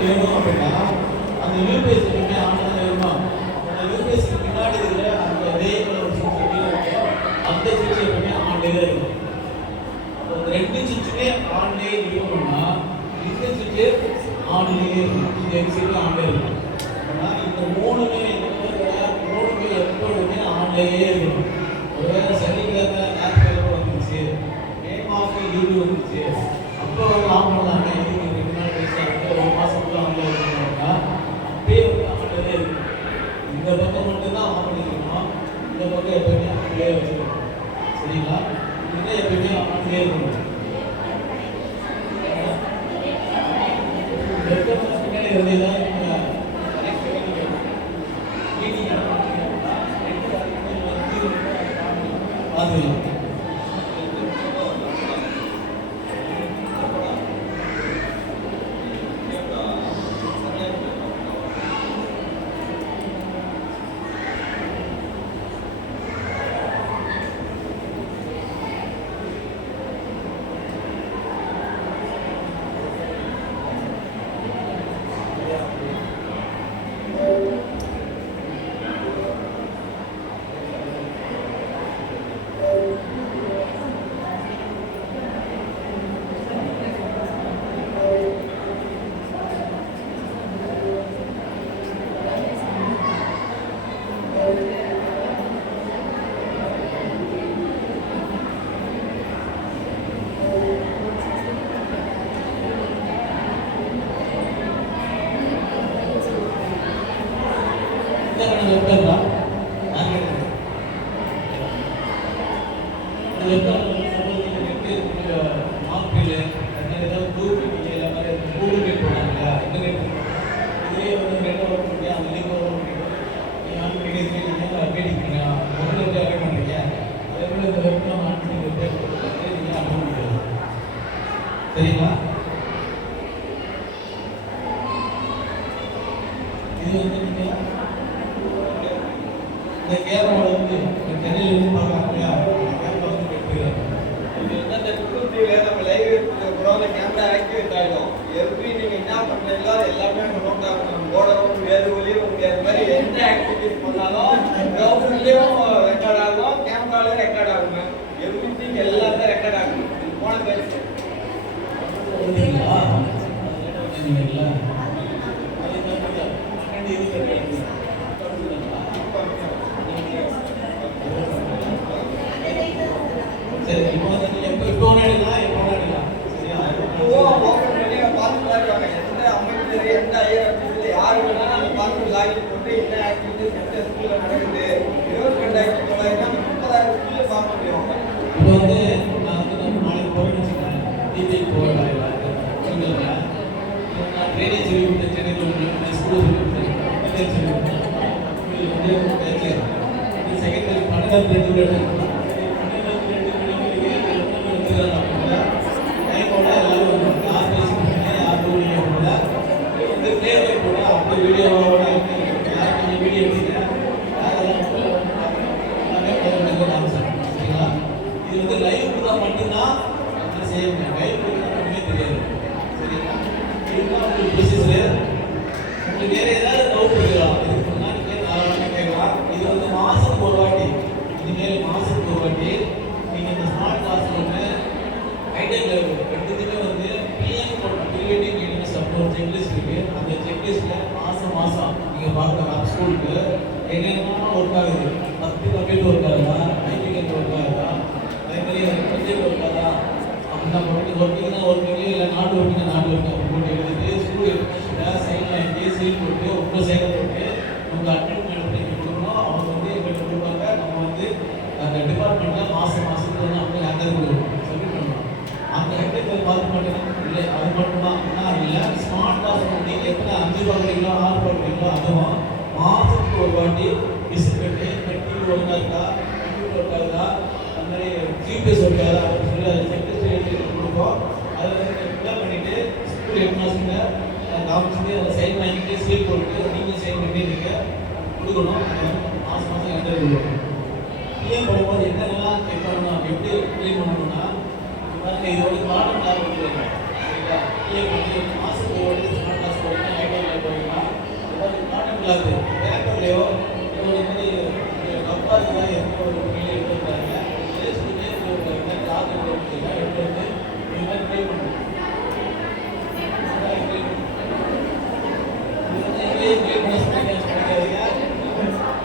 Online வேணும் அப்படின்னா அந்த யூபிஎஸ் எப்பவுமே ஆன்லைன் வேணுமா? அந்த யூபிஎஸ்க்கு பின்னாடி இருக்கிற அந்த அதே ஒரு சுவிட்ச் கீழே இருக்கு, அந்த சுவிட்ச் எப்பவுமே ஆன்லைனே இருக்கும். அந்த ரெண்டு சுவிட்சுமே ஆன்லைன் இருக்கணும்னா இந்த சுவிட்சே ஆன்லைனே இருக்கும், இந்த எக்ஸிட் ஆன்லைன் இருக்கும். ஆனால் இந்த மூணுமே எப்போதுமே ஆன்லைனே இருக்கும். ஒருவேளை சனிக்கிழமை ஞாயிற்றுக்கிழமை வந்துருச்சு, மே மாதம் லீவு வந்துருச்சு, அப்போ ஆன் பண்ணலாங்க. இதுக்கு 2 நாள் கழிச்சு அடுத்த 1 மாதத்துக்குள்ள ஆன்லைன் இருக்கணும்னா அப்பயே ஆன்லைனே இருக்கும். இந்த பக்கம் மட்டும்தான் ஆன் பண்ணிக்கணும், இந்த பக்கம் எப்பவுமே ஆன்லைனே வச்சுக்கணும். சரிங்களா? இதுதான் எப்பவுமே ஆன்லைனே இருக்கணும். பின்னாடி இருந்ததுதான் பார்த்துக்கலாம். சரிங்களா? இது வந்து நீங்க இந்த கேமரா வந்து சென்னையில இருந்து பார்க்கறாங்க இல்லையா, கேமரா வந்து எடுத்துக்கிறாங்க. இது வந்து அந்த யூடியூப்ல நம்ம லைவ் எடுத்துக்கிறோம், அந்த கேமரா ஆக்டிவேட் ஆகிடும். எப்படி நீங்க என்ன பண்றீங்களோ எல்லாமே அங்கே நோட் ஆகணும். ஓடவும் வேறு வழியும் உங்களுக்கு அது மாதிரி எந்த ஆக்டிவிட்டிஸ் பண்ணாலும் ப்ரௌசர்லேயும் ரெக்கார்ட் ஆகும், கேமராலையும் ரெக்கார்ட் ஆகுங்க. எவ்ரி திங் எல்லாமே ரெக்கார்ட் ஆகும். போன பேச்சு சரி, இப்போ எப்போ எடுக்கலாம், எப்போ எடுக்கலாம்? ஓப்பன் பண்ணி பார்த்துட்டு இருக்காங்க. எந்த அமைச்சர் எந்த ஐயர் ஆஃபீஸில் யார் வேணாலும் பார்த்து லாகின் போட்டு என்ன ஆக்டிவிட்டிஸ் எந்த ஸ்கூலில் நடக்குது, 22,900 30,000 ஸ்கூலில் பார்க்க முடியும். இப்போ வந்து நான் வந்து நாளைக்கு போகிறேன்னு வச்சுக்கிறேன், டிபிக்கு போகிறேன். நான் ட்ரைனிங் சொல்லி கொடுத்தேன், சென்னையில் ஸ்கூலில் சொல்லி கொடுத்தேன், சொல்லி கொடுத்தேன். வந்து செகண்ட் 12 வீடியோவோட வீடியோ எடுத்துக்கிறேன். இது வந்து லைவ் தான் மட்டும்தான் செய்ய முடியும், லைவ் ஒன்றுமே தெரியாது. சரிங்களா? இதுதான் உங்களுக்கு ப்ரொசீஜர். உங்களுக்கு வேறு ஏதாவது டவுட் இருக்கலாம், இதுக்கு முன்னாடி கேட்கலாம். இது வந்து மாதத்துக்கு ஒரு வாட்டி, இனிமேல் மாதத்துக்கு ஒரு வாட்டி நீங்கள் இந்த ஸ்மார்ட் கிளாஸ் ஒன்று ஐடியா ரெண்டுத்துமே வந்து பிஎம் கிரியேட்டிவ் ஈவென்ட்ஸ் அப்படின்னு ஒரு செக்லிஸ்ட் இருக்குது. அந்த செக்லிஸ்ட்டில் மாதம் நீங்கள் பார்க்கலாம் ஸ்கூலுக்கு என்னென்ன ஒர்க் ஆகுது, 10 கம்ப்யூட்டர் ஒர்க் ஆகுதா, ஐடிக்கு ஒர்க் ஆகுதா, அதேமாதிரி ப்ரொஜெக்ட் ஒர்க் ஆகுதா அப்படின்னா போட்டு ஒர்க்கிங்னா ஒர்க்கிங்கு, இல்லை நாட்டு ஒர்க்கிங்னா நாட்டு ஒர்க் அப்படி போட்டு எழுதிட்டு ஸ்கூல் எஜுகேஷனில் சைன் வாங்கி சீல் போட்டு உங்கள் சைன் போட்டு உங்கள் அட்டெண்ட் பண்ணி கொடுக்கணும். அவங்க வந்து எங்கள்கிட்ட கொடுப்பாங்க. நம்ம வந்து அந்த டிபார்ட்மெண்ட்டில் மாதத்துக்கு வந்து அவங்க ஹேண்டர் கொடுக்கணும், சப்மிட் பண்ணணும். அந்த ஹெட்டை பார்த்து மட்டும் இல்லை, அது மட்டும்தான். ஆனால் இல்லை ஸ்மார்ட் கிளாஸ் நீங்கள் எத்தனை 5 பார்க்குறீங்களோ 6 பார்க்குறீங்களோ அதுவும் மாதத்துக்கு ஒரு வாட்டி விசிட் கட்டி டிவி ஒர்க் ஆகுதா, கம்ப்யூட்டர் ஒர்க் ஆகுதா, அந்த மாதிரி ஜிபிஎஸ் ஒர்க் ஆகுதா அப்படின்னு சொல்லி அதை செக்லிஸ்ட் கொடுப்போம். அதை வந்து ஃபில்அப் பண்ணிவிட்டு ஸ்கூல் ஹெட் மாஸ்டர் காமிச்சிட்டு அதை சைன் வாங்கிட்டு சீல் போட்டு நீங்கள் சைன் பண்ணி நீங்கள் கொடுக்கணும். மாதம் என்டர் கொடுக்கணும். கிளீன் பண்ணும்போது என்னென்னலாம் செக் பண்ணணும், எப்படி கிளீன் பண்ணணும்னா பாருங்க, இது ஒரு கார்டன் லேப் கொடுக்குறாங்க. சரிங்களா? கிளீன் பண்ணி மாதத்துக்கு ஒரு ஸ்மார்ட் கிளாஸ் போட்டு கிளாத்து பேப்பர்லையோ ஒரு மாதிரி டப்பா இருந்தா எந்த ஒரு வெளியே எடுத்துருக்காங்க பேசிக்கிட்டே இருக்கிறவங்க ஜாதி எடுத்து வந்து இந்த மாதிரி ட்ரை பண்ணுவோம்.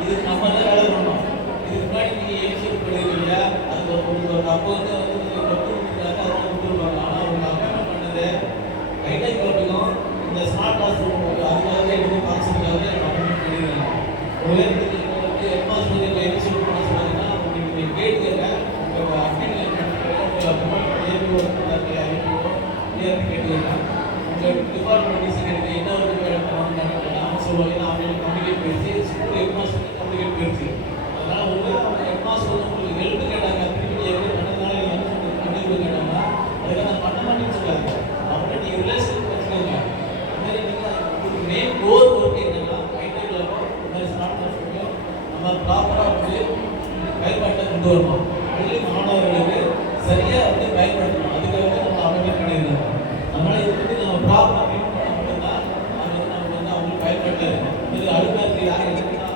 இது நம்ம தான் வேலை பண்ணோம். இதுக்கு முன்னாடி நீங்க ஏசியல் பண்ணிருக்கீங்க, அது ஒரு அப்போ வந்து கொடுத்துருப்பாங்க. ஆனால் அவங்க அப்பா பண்ணது கைட்டை போட்டுக்கும் இந்த ஸ்மார்ட் கிளாஸ் ரூம் அதுக்காக எடுத்து கான்செப்டாக பண்ணிருக்காங்க. ஒரு வந்து ஹெட்மாஸ்டர் ஏசியல் பண்ண சொன்னாங்கன்னா உங்களுக்கு கேட்டுக்கங்க கேட்டுக்கங்க உங்கள் டிபார்ட்மெண்ட் டிசைன் என்ன ஒரு அவங்க சொல்லுவாங்க அவங்களுக்கு கம்யூனிகேட் போயிடுச்சு ஸ்கூல் ஹெட்மாஸ்டர் கம்யூனிகேட் போயிடுச்சு. அதனால அவங்க ஹெட்மாஸ்டர் வந்து உங்களுக்கு ஹெல்ப் கேட்டாங்க திருப்பி எப்படி பண்ணதுனால என்ன பண்ணி கேட்டாங்கன்னா அதுக்காக நான் பண்ண மாட்டேன்னு சொல்லாங்க. அவங்கள்ட்ட நீங்கள் ரிலேஷன் வச்சுக்கோங்க. அது மாதிரி நீங்கள் உங்களுக்கு மெயின் கோர் ஒர்க் என்னன்னா கைட்டோ இந்த மாதிரி ஸ்மார்ட் கிளாஸ் நம்ம ப்ராப்பராக வந்து பயன்பாட்டை கொண்டு வரணும். பள்ளி மாணவர்களுக்கு சரியாக வந்து பயன்படுத்தணும். அதுக்காக நம்ம அவங்க பண்ணியிருந்தோம். அதனால் இது வந்து நம்ம ப்ராப்பராக மெயின் பண்ண மட்டும்தான் அது வந்து நமக்கு வந்து அவங்களுக்கு பயன்பட்டு இது அழுக்காத்து யார் எதுக்குன்னா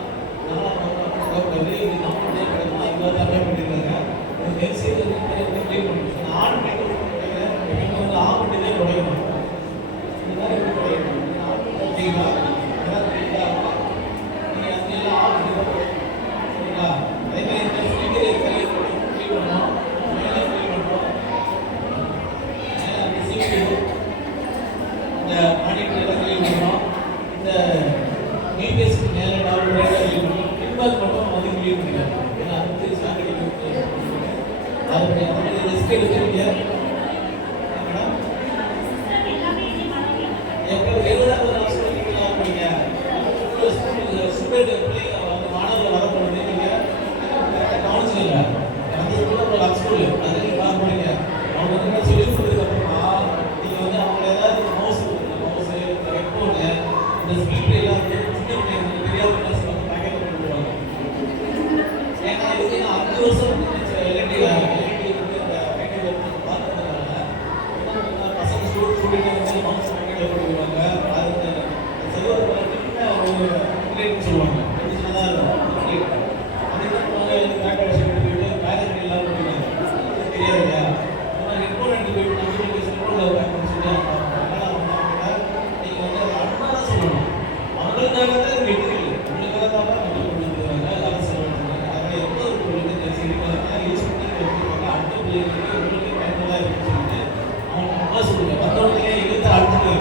நல்லா பார்க்கக்கூடாது. இது நம்மளுடைய கிடைக்கும் அதுக்காக தான் பண்ணியிருக்காங்க. ஹெல்த் சைடு க்ளீன் பண்ணணும். ஆண் பெண்கள் வந்து ஆண்கிட்டே குறையணும். இதுதான் எப்படி குறையணும் ஓகேங்களா? அதான் தெரியுதா நீங்கள் அந்த எல்லாம் ஆண்கிட்ட சரிங்களா? அதே மாதிரி இந்த ஃபில்டர் க்ளீன் பண்ணணும். மேலே க்ளீன் பண்ணணும். அந்த சீட்டு இந்த மானிட்டர் எல்லாம் க்ளீன் பண்ணணும். இந்த மீடியஸ்க்கு மேலே டவுன் க்ளீன் பண்ணணும். பின்பால் மட்டும் வந்து க்ளீன் பண்ணிக்கலாம். ஏன்னா அது வந்து சாக்கடை அது ரிஸ்க் எடுத்துருக்கீங்க மேடம். எப்போ எழுபதாவது நான் சொல்லிக்கலாம் போறீங்க ஸ்டூடெண்ட் மாணவர்கள் வர போகிறது நீங்கள் கவனிச்சுக்கல. அந்த ஸ்கூலில் ஒரு லக் ஸ்கூலு அது நீங்கள் பார்க்க போறீங்க. அவங்க வந்து என்ன சொல்லி கொடுத்ததுக்கப்புறமா நீங்கள் வந்து அவங்க ஏதாவது மவுஸு ஹெட்ஃபோனு இந்த ஸ்பீக்கர் எல்லாம் வந்து சின்ன பிள்ளைங்க தெரியாத பேக்கெட் பண்ணி போடுவாங்க. ஏன்னா இதுக்கு நான் 5 வருஷம் எல்என்டி வந்து இந்த பேக்கெட் பார்த்ததுனால பசங்க ஸ்டூடெண்ட் வந்து மவுஸ் பேக்கெட் போடுவாங்க. அது செல்வர் ஒரு கிரேட்னு சொல்லுவாங்க. சின்னதாக இருக்கும் அதுக்கப்புறம் பேக்கெட் வச்சு போயிட்டு பேக்கெட் எல்லாம் போட்டுருக்காங்க. தெரியாது இல்லையா? ஹெட்ஃபோன் எடுத்து போயிட்டு நம்ம செல்ஃபோனில் பேக்கெட் சொல்லி அதனால் நீங்கள் வந்து அடுத்த தான் சொல்லணும். அவங்களுக்காக தான் மெட்டீரியல் உங்களுக்காக தான் மெட்டீரியல் கொடுத்துருக்காங்க. அரசு அதனால் எந்த ஒரு பொருளுக்கு சரிக்காக யூஸ் பண்ணி கொடுத்துருக்காங்க. அடுத்த பிள்ளைங்களுக்கு உங்களுக்கு பயனுள்ளதாக இருக்குன்னு சொல்லிட்டு அவங்க நல்லா சொல்லுங்க. மற்றவங்க எடுத்து அடுத்துட்டு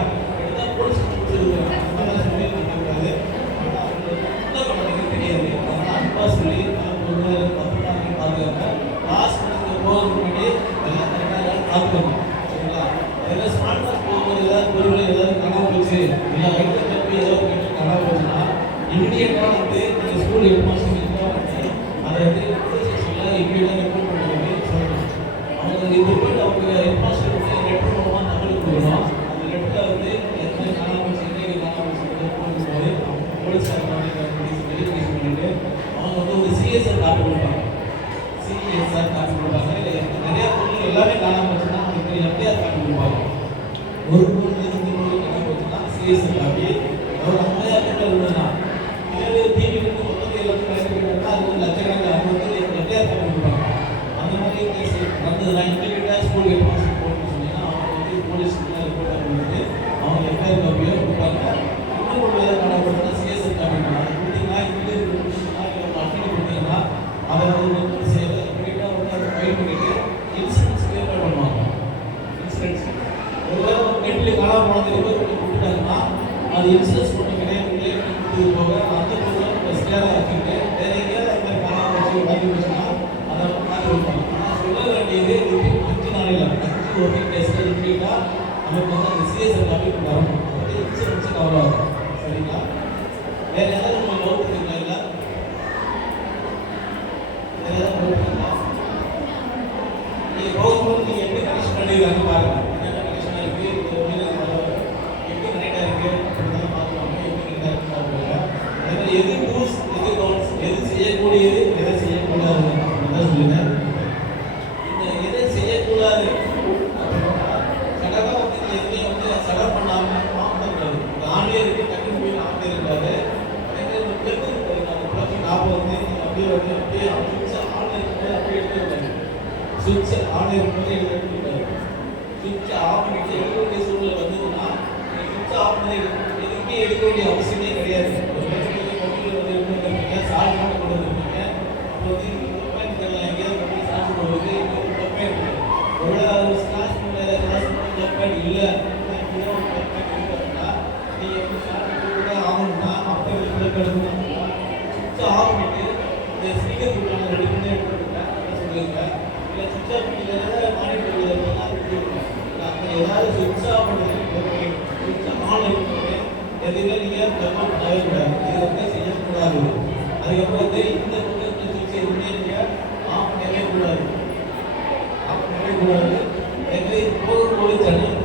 எடுத்தால் போலீஸ் கொடுத்துருக்காங்க. அதனால சொல்லி கொடுத்துருக்காரு. ஆனால் அவங்க சுத்தம் பண்ணுறதுக்கு தெரியாது. அதனால் அன்பா சொல்லி பொண்ணு தப்பு பாதுகாக்க கிளாஸ் போகிறது முன்னாடி எல்லாம் கரெக்டாக பார்த்துக்கணும். சரிங்களா? அதில் ஸ்மார்ட் கிளாஸ் போகும்போது ஏதாவது பொருள் ஏதாவது காணாமல் போச்சு இல்லை ரைட்டில் போய் ஏதாவது போயிட்டு காணாமல் போச்சுன்னா இமீடியட்டாக வந்து நீங்கள் ஸ்கூல் ஹெட்மாஸ்டர் வந்து அதை வந்து ஸ்டேஷனில் இமீடியட்டாக ரிப்போர்ட் பண்ணுறது சொல்லணும். அவங்க அந்த ரிப்போர்ட் அவங்க ஹெட்மாஸ்டர் வந்து லெட்டர் மூலமாக தமிழுக்கு கொடுக்கணும். அந்த லெட்டரில் வந்து எத்தனை காணாமல் போச்சு இன்றைக்கு காணாமல் போச்சு போகும்போது போலீஸ்கார் வெரிஃபிகேஷன் பண்ணிட்டு அவங்க வந்து ஒரு சிஎஸ்ஆர் காப்பி கொடுப்பாங்க. சிஎஸ்ஆர் காப்பி கொடுப்பாங்க. இல்லை நிறையா பொருள் எல்லாமே காணாமல் போச்சுன்னா அவங்களுக்கு எஃப்ஐஆர் காப்பி கொடுப்பாங்க. ஒரு பொருள் காணாமல் போச்சுன்னா சிஎஸ்ஆர் காப்பி ஒரு 50,000 விடுனா ஏழு டிவி வந்து மொத்தம் எல்லாத்தையும் கலெக்ட் அது ஒரு லட்சக்கணக்கில் அவங்க வந்து எஃப்ஐஆர் காப்பி கொடுப்பாங்க. அந்த மாதிரி கேஸ் வந்ததுன்னா இமீடியட்டாக ஸ்கூல் ஹெட்மாஸ்டர் போகணும்னு சொன்னீங்கன்னா அவங்க வந்து போலீஸ்க்கு ரிப்போர்ட் பண்ணிட்டு அவங்க எஃப்ஐஆர் காப்பியோ கொடுப்பாங்க. இன்னும் ஒரு காணாமல் போச்சுன்னா சிஎஸ்ஆர் காப்பி கொடுத்தீங்கன்னா அட்மிட் கொடுத்தீங்கன்னா அதை வந்து இமீடியட்டாக வந்து அதை ஃபைல் பண்ணிட்டு இன்சூரன்ஸ் ஏற்பாடு பண்ணுவாங்க. இன்சூரன்ஸ் ஒருவேளை நெட்டில் காணாமல் போனது ரிப்போர்ட் பண்ணி கொடுத்துட்டாங்கன்னா அது இன்சூரன்ஸ் பண்ண கிடையாது கொடுத்தது போக அந்த பொருள் ஸ்டேராக வச்சுக்கிட்டு வேற எங்கேயாவது அந்த மாதிரி காணாமல் வச்சு வாங்கி வச்சுன்னா அதை மாற்றி கொடுப்பாங்க. ஆனால் சொல்ல வேண்டியது 5 நாளில் 5 ஒர்க்கிங் டேஸில் இமீடியட்டாக நமக்கு வந்து அந்த சிஎஸ்ஆர் காப்பி வரணும். அது இன்சூரன்ஸு கவர் ஆகும். சரிங்களா? வேறு ஏதாவது உங்களுக்கு டவுட் இருக்குங்களா? இல்லை வேறு ஏதாவது டவுட் இருக்குங்களா? நீங்கள் போகும்போது நீங்கள் எப்படி கனெக்ஷன் பண்ணிடுறாங்க பாருங்கள். என்னென்ன கனெக்ஷனாக இருக்குது எப்படி கனெக்டாக இருக்குது அப்படின்றத பார்த்துவாங்க. எப்படி கனெக்டாக இருக்குன்னு பார்த்துவாங்க. அதே மாதிரி எது ரூல்ஸ் எது கவுன்ஸ் எது செய்யக்கூடியது எதை செய்யக்கூடாது அப்படின்னு தான் சொல்லுங்கள். இந்த எதை செய்யக்கூடாது அப்படின்னா சடங்காக வந்து எதுவுமே வந்து சடை பண்ணாமல் மாற்றக்கூடாது. ஆணே இருக்குது டக்குன்னு போய் ஆணே இருக்காது. அதே வந்து எதுவுமே எடுக்க வேண்டிய அவசியமே கிடையாது. ஒரு வேளை நீங்க கம்ப்யூட்டர் வந்து எடுத்து வந்திருப்பீங்க, சார்ஜ் மட்டும் கொண்டு வந்திருப்பீங்க. அப்போ வந்து உட்காந்து தெரியலாம் எங்கேயாவது கொண்டு போய் சார்ஜ் போடுறது தப்பே இல்லை. ஒருவேளை கிளாஸ் பேட் இல்லை அப்படின்னா ஒரு பேட் இருக்கு அப்படின்னா நீங்கள் வந்து சார்ஜ் போட்டு ஆகணும்னா அப்போ பிளக் எடுக்கணும். சுவிட்ச் ஆஃப் பண்ணிட்டு இந்த ஸ்பீக்கர் கொடுக்குறாங்க, ரெடி பண்ணி எடுத்துருக்கேன் அப்படின்னு சொல்லியிருங்க. இல்லை சுவிட்ச் ஆஃப் பண்ணிட்டு மானிட்டர் அப்போ ஏதாவது சுவிட்ச் ஆஃப் பண்ணுறது சுவிட்ச் ஆன் இருக்கும்போது எதுவுமே நீங்கள் பிளக் ஆன் பண்ணவே கூடாது. இது வந்து செய்யக்கூடாது. அதுக்கப்புறம் வந்து இந்த பக்கத்தில் சுவிட்ச் எதுவுமே நீங்கள் ஆஃப் பண்ணவே கூடாது. ஆஃப் பண்ணவே கூடாது. எனவே போகும்போது ஜன்னல்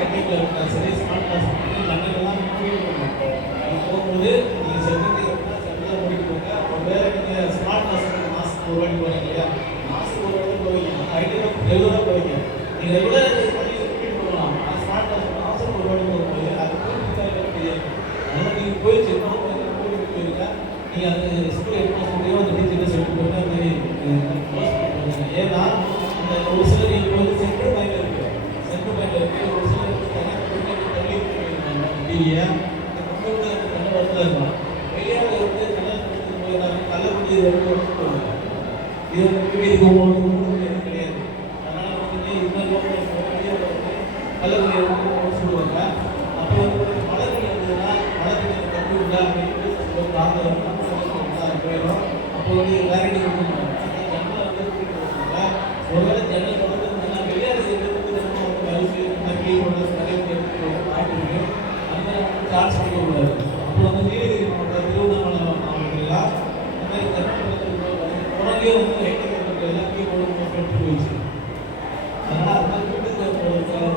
ஐடியில் இருந்தால் சரி, ஸ்மார்ட் கிளாஸ் ஜன்னல்லாம் மூடிட்டு போகணும். அது போகும்போது நீங்கள் சென்டருக்கு ஜன்னலாக மூடிட்டு போங்க. அப்போ வேறு நீங்கள் ஸ்மார்ட் கிளாஸ் மாதத்துக்கு ஒரு வாட்டி போகிறீங்க இல்லையா, மாதத்துக்கு ஒரு வாட்டி போவீங்க. ஐடியில் ரெகுலராக போவீங்க. நீங்கள் ரெகுலராக பண்ணி ரிப்பீட் பண்ணலாம். ஆனால் ஸ்மார்ட் கிளாஸ் மாதத்துக்கு ஒரு வாட்டி போகும்போது அது போய் தெரியாது. அதனால் நீங்கள் போய் செக் போயிருங்க. நீங்கள் அந்த ஸ்கூல் ஹெட் மாஸ்டர்டையோ அந்த டீச்சர்கிட்ட சொல்லிட்டு போயிட்டு அந்த மாதிரி க்ளோஸ் பண்ணுவாங்க. ஏன்னா இந்த ஒரு சிலர் இப்போ வந்து சென்ட்ரல் பேங்க்ல இருக்கு, சென்ட்ரல் பேங்க்ல இருக்கு. ஒரு சிலர் வந்து தள்ளி போயிருக்காங்க டிவியை கொண்டு வந்து நல்ல வரத்துல இருக்கலாம். வெளியாக வந்து ஜன்னல் போயிருந்தாங்க, கள்ளக்குடி வந்து போவாங்க. இது வந்து வீட்டுக்கு எதுவும் கிடையாது. அதனால வந்து இது மாதிரி கள்ளக்குடியை வந்து சொல்லுவாங்க. அப்போ வந்து மழை தண்ணி வந்ததுன்னா மழை தண்ணி கட்டி விடா அப்படின்னு போயிடும். அப்போ வந்து கிளாரிட்டி கொடுத்துருவாங்க. ஜன்னல் வந்து கூட்டிட்டு வருவாங்க. ஒருவேளை ஜன்னல் தொடர்ந்துருந்ததுன்னா வெளியாடு அரிசி தண்ணி கொண்டு நிறைய ஆகிட்டு அந்த சார்ஜ் பண்ணக்கூடாது. அப்போ வந்து நீலகிரி மாவட்டம், திருவண்ணாமலை மாவட்டங்கள்லாம் இந்த மாதிரி ஜன்னல் உடனே வந்து ஹெக்டர் எல்லாத்தையும் எடுத்து போயிடுச்சு. அதனால் அது மாதிரி வீட்டுக்கு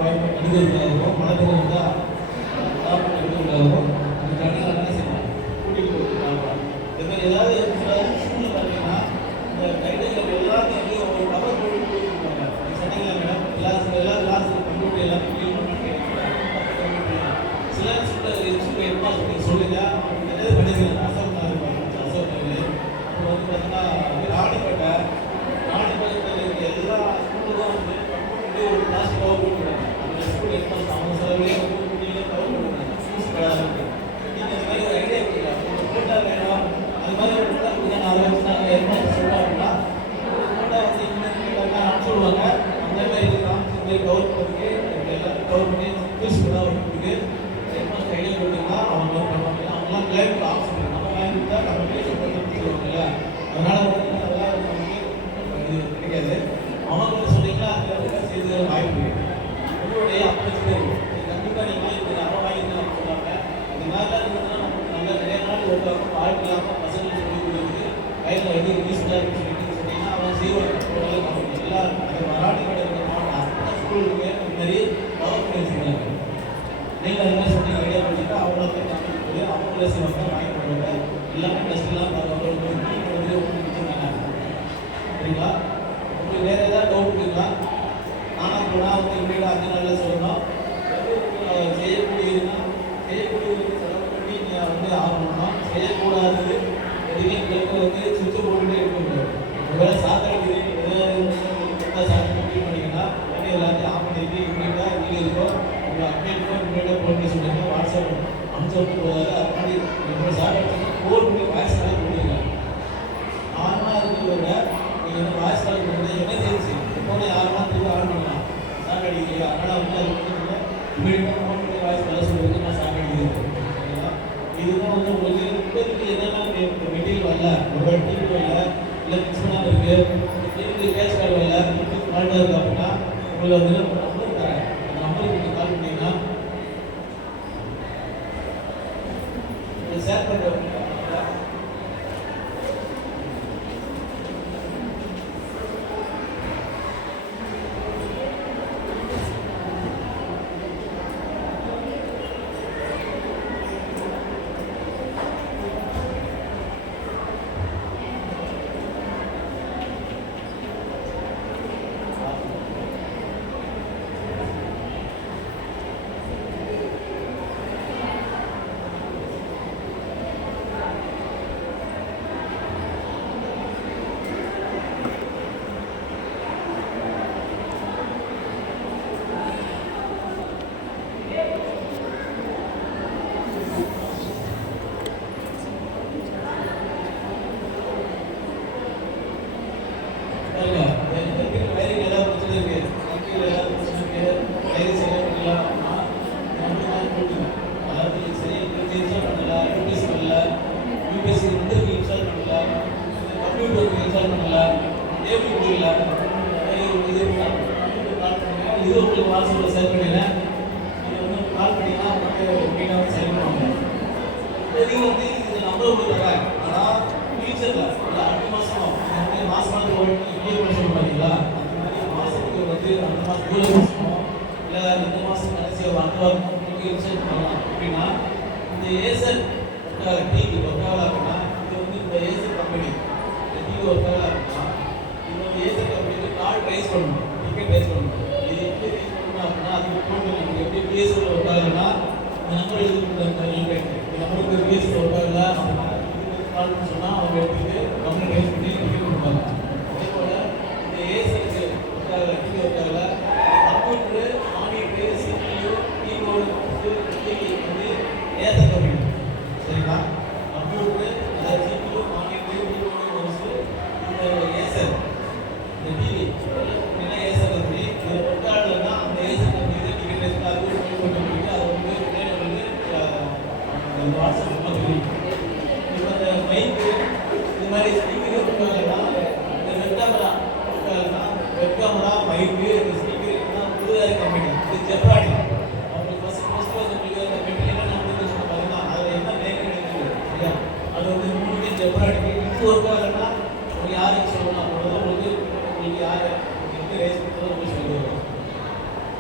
வாய்ப்பு எடுக்கிறதுக்காகவும் மழை தண்ணி வந்தால் எடுக்கிறதுக்காகவும் அந்த ஜன்னல் என்ன செய்யலாம், கூட்டிகிட்டு போயிருக்காங்க. இது மாதிரி ஏதாவது ஸ்கூலில் பார்த்தீங்கன்னா இந்த கைடுகள் எல்லாத்தையும் ஒரு கவர் போட்டு போயிருக்காங்க. சொன்னீங்களா மேடம், எல்லா கிளாஸில் கம்ப்யூட்டர் எல்லாத்தையும் க்ளீன் பண்ணான்னு கேட்குறாங்க. சில ஸ்கூலில் ஹெட் மாஸ்டர் சொல்லுங்க, எதாவது பண்ணிக்கலாம். அசோக் இருப்பாங்க, அசோக் அப்புறம் வந்து பார்த்தீங்கன்னா ராணிப்பேட்டையில் இருக்க எல்லா ஸ்கூலுக்கும் வந்து கம்ப்யூட்டர் ஒரு கிளாஸ் கவர் போட்டுருக்காங்க. அந்த ஸ்கூல் ஹெட் மாஸ்டர் அவங்க செலவுலேயே வந்து கவர் போட்டுருக்காங்க. ஃபீஸ் கிடையாது. நீங்கள் இந்த மாதிரி ஒரு ஐடியா கொடுக்கலாம். ஒரு ஃபோட்டோ வேணும், அது மாதிரி ஒரு ஃபோட்டோ கொடுத்தா நான் அதை வச்சு நாங்கள் ஹெட் மாஸ்டர் சொல்கிறோம் அப்படின்னா ஃபோட்டோ வந்து இன்னும் அனுப்பிச்சுடுவாங்க. அந்த மாதிரி காமிச்சு இந்த மாதிரி கவர் பண்ணி எல்லாத்தையும் கவர் பண்ணி ஃபீஸ் கூட கொடுத்து ஹெட் மாஸ்டர் ஐடியா கொடுத்தீங்கன்னா அவங்க பண்ணுவாங்க. அவங்களாம் கிளைம் ஆப்ஷன் இருக்குது. நம்ம வாங்கி கொடுத்தா நம்ம பேசி சொல்லுவாங்கல்ல. அதனால் வந்து அதெல்லாம் நமக்கு இது கிடைக்காது. அவங்க சொன்னீங்கன்னா அதில் செய்து வாய்ப்பு உங்களுடைய அப்போச்சு கண்டிப்பாக நீங்கள் வாங்கிக்கிறீங்க, அவன் வாங்கிக்கலாம் சொல்லுவாங்க. இந்த மாதிரிலாம் இருந்ததுன்னா நமக்கு நல்ல நிறைய நாள் ஒருத்தவங்க வாழ்க்கை இல்லாமல் பசங்களுக்கு சொல்லிக் கொடுக்குறது கையில் வந்து யூஸ்ஃபுல்லாக இருக்குன்னு சொல்லிட்டு சொன்னீங்கன்னா அவன் செய்வாங்க. ஓரளவுக்கு அவங்க எல்லா அந்த மராட்டியோட இருக்கிற மாவட்டம் ஸ்கூலுக்கு இந்த மாதிரி டெவலப் பண்ணி வச்சுருக்காங்க. நீங்கள் அது மாதிரி சொன்னீங்க ஐடியா பண்ணிட்டு அவங்கள போய் நம்பிட்டு அவங்கள சிவப்பாக வாங்கி போடுவாங்க. எல்லாமே டெஸ்ட்லாம் அவங்களுக்கு வச்சுருக்காங்க. சரிங்களா? உங்களுக்கு வேறு ஏதாவது டவுட் இருக்குங்களா? ஆனால் போனால் வந்து இமீடியட்டாக அந்த நாளில் சொல்லணும். செய்யக்கூடியதுன்னா செய்யக்கூடியது செலவு பண்ணி நீங்கள் வந்து ஆகணும். செய்யக்கூடாது எதுவுமே உங்களுக்கு வந்து சுவிட்சை போட்டுகிட்டே இருக்கக்கூடாது. ஒருவேளை சாத்தடிக்குது ஏதாவது சாத்தடி கம்ப்ளீட் பண்ணிங்கன்னா உடனே எல்லாத்தையும் ஆஃப் பண்ணிட்டு இமீடியட்டாக நீங்கள் இருக்கோம் உங்கள் அப்டேட்டும் இமீடியட்டாக போட்டு சொல்லுங்க. வாட்ஸ்அப் அனுப்பிச்சு போகாது. அது மாதிரி என்னோட சாத்தடி ஃபோன் பண்ணி வாய்ஸ் கால் கொடுங்க. நார்மலாக இருக்கிறத நீங்கள் வந்து வாய்ஸ் கால் கொடுங்க. எமர்ஜென்சி எப்போது யாருன்னா திரும்ப ஆன் பண்ணலாம். சாக் அடிக்கலையா, அதனால் வந்து அது வந்து இமீடியட்டாக ஃபோன் பண்ணி வாய்ஸ் கால் சொல்லுங்க. நான் சாக் அடிக்கிறேன். சரிங்களா? இதுதான் வந்து உங்களுக்கு இப்போதைக்கு என்னென்ன மெட்டீரியல் வரல, ஒரு டிவி வரல, இல்லை மிக்ஸ் பண்ணாமல் இருக்குது, டிவிக்கு கேஷ் கார்டு வரல, ஃபால்ட்டாக இருக்குது அப்படின்னா உங்களுக்கு வந்து நம்பர் தரேன். அந்த நம்பருக்கு நீங்கள் கால் பண்ணிங்கன்னா ஷேர் பண்ணுறேன். செலக்ட் பண்ணல டேபிள் முடியல இது கால் பண்ணுங்க இது உங்களுக்கு வாட்ஸ்அப்பில் ஷேர் பண்ணிடுறேன் நீங்கள் வந்து கால் பண்ணிங்கன்னா உங்களுக்கு மீட்டாக வந்து சரி பண்ணுவாங்க இது வந்து இது நம்பர் உங்களுக்கு தராங்க ஆனால் ஃபியூச்சரில் இல்லை அடுத்த மாதம் இந்த மாதம் இப்படியே சொல்ல பார்த்தீங்களா அந்த மாதிரி மாதத்துக்கு வந்து அந்த மாதம் ஜூலை மாதமோ இல்லை இந்த மாதம் கடைசியாக அடுத்த வாரம் உங்களுக்கு இன்சென்ட் பண்ணலாம் அப்படின்னா இந்த ஏசர் டிவி ஒர்க்காக அப்படின்னா இது வந்து இந்த ஏசர் கம்பெனி இந்த டிவி ஒர்க்காக அப்படின்னா இது வந்து ஏசர் கம்பெனிக்கு கார்டு ரைஸ் பண்ணணும் டிக்கெட் ரைஸ் பண்ணணும் இது எப்படி ரைஸ் பண்ணணும் அப்படின்னா அதுக்கு போட்டு நீங்கள் எப்படி பிஎஸ்எல் ஒர்க்காகனா இந்த நம்பர் எழுதி கொடுத்தாங்க இந்த நம்பருக்கு பிஎஸ்எல் ஒர்க்காகல அப்படின்னா கால் பண்ணி சொன்னால் அவங்க எடுத்துட்டு கம்பெனி ரைஸ் பண்ணி டிக்கெட் கொடுப்பாங்க அதே போல் இந்த ஏசருக்கு ஒர்க்காகல டிவி ஒர்க்காகல கம்ப்யூட்டரு மானிட்டரு சிபியு கீபோர்டு வந்து ஏசர் கம்பெனி சரிங்களா கம்ப்யூட்டரு அதாவது சிபியு மானிட்டரு கீபோர்டு மவுஸு இந்த ஏசர் இந்த டிவி இதெல்லாம் ஏசர் கம்பெனி இது ஒர்க்காகலன்னா அந்த ஏசர் கம்பெனி டிக்கெட் ரைஸ் பண்ணி அது போட்டு அதை வந்து வாட்ஸ்அப் பண்ணி இப்போ இந்த மைக்கு இது மாதிரி ஸ்பீக்கர் ஒர்க்காகலன்னா இந்த வெப் கேமரா மைக்கு இந்த ஸ்பீக்கர் இதெல்லாம் புதுதாக கம்பெனி இது ஜெப்ரானி அவங்களுக்கு ஃபஸ்ட்டு வந்து உங்களுக்கு அந்த மெட்டீரியல் நம்மளுக்கு பார்த்தீங்கன்னா அதில் என்ன மேக்கப் இருக்குது இல்லையா அது வந்து உங்களுக்கு ஜெப்ரானிக்கு இது ஒர்க்காகலன்னா உங்களுக்கு யாருக்கு சொல்லணும் அப்படின்னா உங்களுக்கு யார் எப்படி ரைஸ் பண்ணுறதோ உங்களுக்கு சொல்லுவாங்க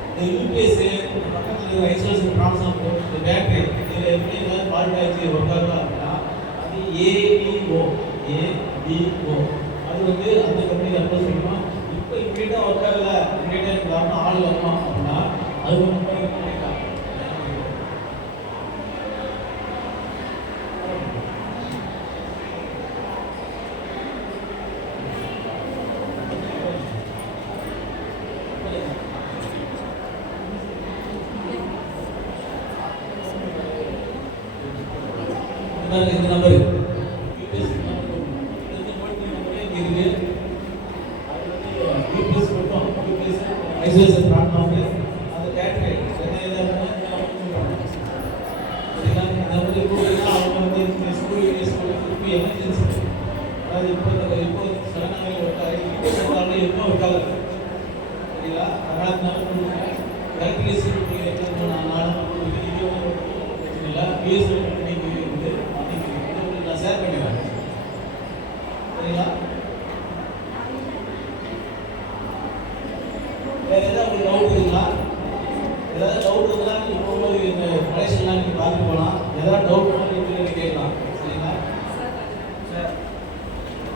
இந்த யூபிஎஸ் பக்கத்தில் ஐசோலேஷன் ப்ராப்ளம் இந்த பேட்டரி இதில் எப்படி ஏதாவது ஃபால்ட் ஆகிடுச்சு ஒர்க்காகல அப்படின்னா அது ஏடிஓ அது வந்து அந்த கம்பெனி அப்ரோச் பண்ணணும் இப்போ இமீடியட்டாக ஒர்க் ஆகல இமீடியட்டாக எனக்கு வரணும் ஆள் வரணும் அப்படின்னா அது வந்து பண்ணிக்கலாம் இந்த நம்பர் ஐசோலேஷன் ப்ராப்ளம் அந்த கேட்டகரி அவங்க வந்து ஸ்கூல் எமர்ஜென்சி அதாவது இப்போ சடனாக எப்போ இருக்காது சரிங்களா அதனால இல்லை பிஎஸ்சி இருக்குது நான் ஷேர் பண்ணிடுறேன் சரிங்களா வேறு ஏதாவது உங்களுக்கு டவுட் இருக்குங்களா ஏதாவது டவுட் இருந்தால் நீங்கள் போகும்போது இந்த கலெக்ஷன்லாம் நீங்கள் பார்த்து போகலாம் ஏதாவது டவுட் நீங்கள் கேட்கலாம் சரிங்களா சார்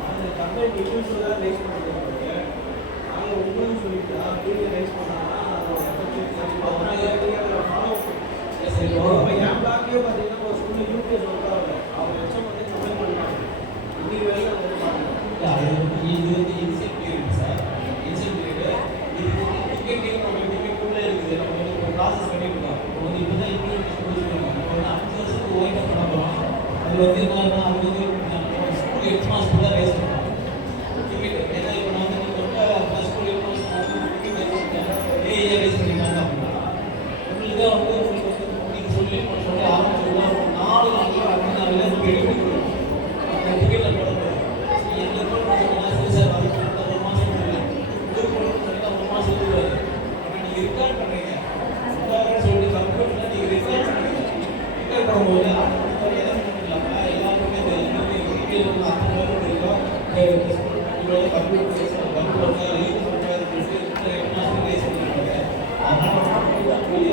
அந்த கம்பெனி இஷ்யூஸ் தான் ரைஸ் பண்ணுறாங்க நாங்கள் உங்களுக்கு சொல்லிட்டு நீங்கள் ரைஸ் பண்ணாங்கன்னா சரி இப்போ என் பிளாக்லேயே பார்த்தீங்கன்னா ஒரு ஸ்கூலில் யூபிஎஸ் ஒர்க் ஆகல அவங்க எச்சம் வந்து கம்ப்ளைண்ட் பண்ணிட்டாங்க இன்னைக்கு வேலை வந்து பாருங்கள் இது வந்து இன்சென்ட் பீரியட் சார் இன்சென்ட் பீரியட் இது டிக்கெட் உங்களுக்கு டிக்கெட்டுள்ளே இருக்குது நம்ம வந்து ஒரு ப்ராசஸ் பண்ணிட்டு இருக்கோம் இப்போ வந்து இப்போ தான் இம்ப்ளிமெண்ட் இப்போ வந்து 5 வருஷத்துக்கு ஓய்வு பண்ண போகிறோம் அது வந்து என்னன்னா அது வந்து ஸ்கூல் ஹெட் மாஸ்டர் தான் ரைஸ் பண்ணுறோம் டிக்கெட் ஏன்னா இப்போ நான் வந்து நீங்கள் ஸ்கூல் ஹெட் மாஸ்டர் வந்து டிக்கெட் ஏஐ ரைஸ் பண்ணிட்டாங்க அப்படின்னா உங்களுக்கு தான் வந்து நீங்கள் சொல்லி ஆரம்பிச்சோம்னா 4 நாளில் 5 நாளில் உங்களுக்கு எடுத்து அந்த டிக்கெட்டில் போட போகுது எங்களுக்கு சார் அது ஒரு மாதம் ஒரு மாதம் சொல்லுவாரு ஆனால் நீங்கள் ரெக்கார்ட் பண்ணுறீங்க சொல்லிட்டு கம்ப்யூட்டரில் நீங்கள் ரெக்கார்ட் பண்ணுறீங்க ரெக்கார்ட் பண்ணும்போது எதாவது இல்லாமல் எல்லாருக்குமே தெரியும் அத்தனை பேரும் தெரியும் இவ்வளோ கம்ப்யூட்டர் அதனால்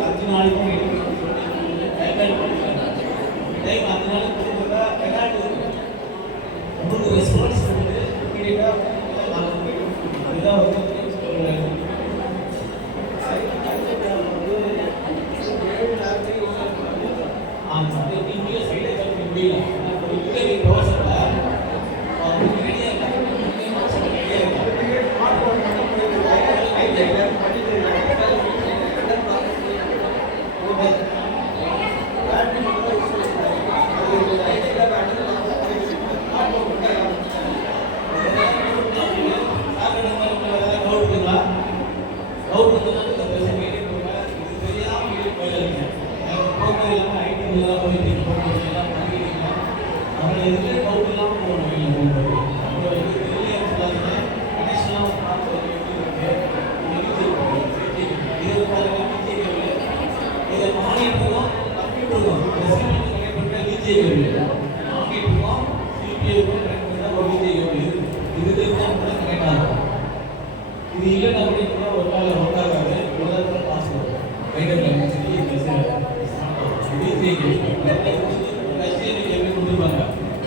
5 நாளைக்கு டைம் 5 நாளைக்கு கொடுத்தா ரெக்கார்டு உங்களுக்கு ரெஸ்பான்ஸ் வந்து இமீடியட்டாக அதுதான் வந்து இந்தியா சைடே கல்வி முடியல இப்போ ப்ரொஃபஸரில் ரெடியாக எதுவுமே டவுட் இல்லாமல் போகணும் இது இல்லைன்னா கூட ஒரு நாள் ஒர்க் ஆகாது, உலகத்தில் காசு வரும். கைடல் சொல்லி எப்படி கொடுத்துருப்பாங்க,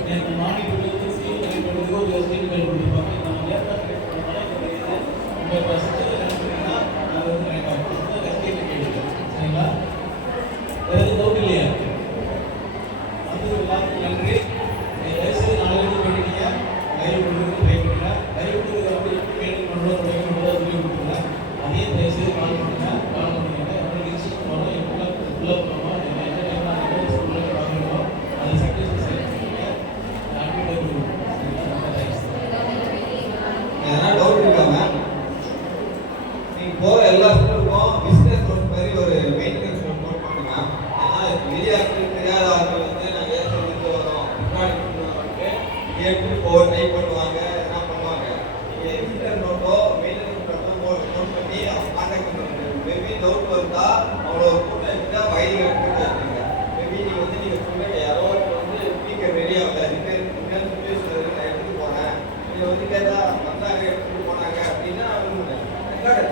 எனக்கு மானிட்டர் சீல் கனெக்ட் பண்ணுறதுக்கு ஒரு சீல் கனெக்ட் கொடுத்துருப்பாங்க. நம்ம லேப்டாப் கனெக்ட் பண்ணாலும் உங்கள் சிஸ்டத்தில் கனெக்ட் பண்ணிங்கன்னா அது வந்து கனெக்ட் ஆகும். எஸ்டிஎம் கேட்டு சரிங்களா? வேறு எதுவும் டவுட் இல்லையா? அது எல்லாத்துக்கும் நன்றி. தயவுசெய்து நாளைக்கு பண்ணிட்டீங்க, லைவ் கொடுக்குறது ட்ரை பண்ணுங்க. லைவ் கொடுக்குறது வந்து எப்படி மெயின்டைன் பண்ணுறோம் சொல்லி கொடுத்துருங்க. அதையும் தயவுசெய்து கால் பண்ணுங்க. கால் பண்ணிங்கன்னா எப்படி ரிஜிஸ்டர் பண்ணணும், எப்படி உள்ள பண்ணணும், எந்த டைம் ஸ்கூலில் பார்க்கணும், அதை சக்ஸஸ் செய்யுங்க. அட்மிட் கொடுக்கணும். எதனா டவுட் இருக்காங்க? நீங்க போற எல்லா ஸ்கூலுக்கும் பிசினஸ் நோட் மாதிரி ஒரு மெயின்டெனன்ஸ் நோட் பண்ணுங்க. ஏன்னா வெளியே ஆட்கள் தெரியாத ஆட்கள் வந்து நாங்கள் ஏற்கனவே வரோம் முன்னாடி எப்படி போக ட்ரை பண்ணுவாங்க, என்ன பண்ணுவாங்க. நீங்கள் எக்ஸிடர் நோட்டோ மெயின்டெனன்ஸ் நோட்டோ நோட் பண்ணி அவங்க கான்டாக்ட் பண்ணுவாங்க. மேபி டவுட் வந்தா அவங்களோட கூட்டம் இருந்தா வைடி கூட்டம் இருக்குங்க. மேபி நீங்கள் வந்து நீங்கள் சொல்லுங்க, யாரோ வந்து ஸ்பீக்கர் ரெடி ஆகல, ரிப்பேர் சுச்சுவேஷன் நான் எடுத்துட்டு போனேன், நீங்கள் வந்து கேட்டால் வந்தாங்க எடுத்துட்டு போனாங்க அப்படின்னா அவங்க ரெக்கார்டு